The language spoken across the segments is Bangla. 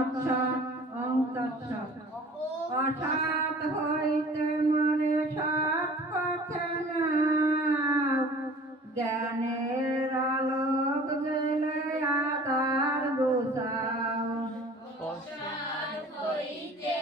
তৎসৎ ওং তৎসৎ অসাত হইতে মরে সৎ পথে জ্ঞানের আলোক জেলে আধার গোসাও। অসাত হইতে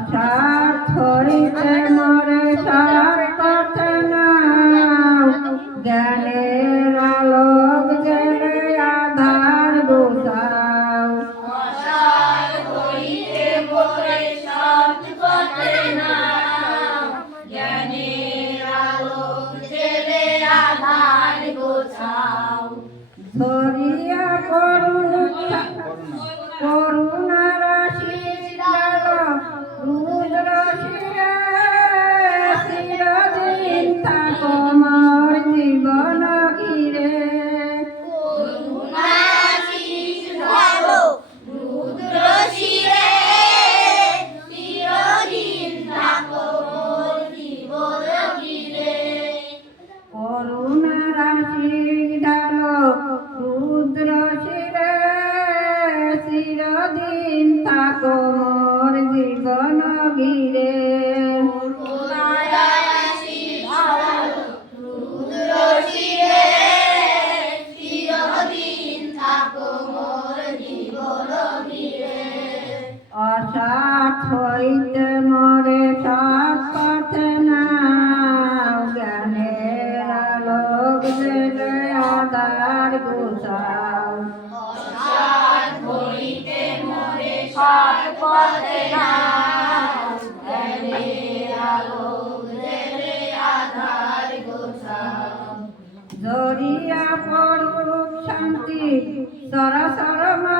অসার হইতে মরে মোর জীবন ঘিরে অসাত হইতে মরে সৎ পথে নাও। জ্ঞানের আলোক জেলে আধার গোসাও জরিয়া পড়ুক শান্তি সরসর মায়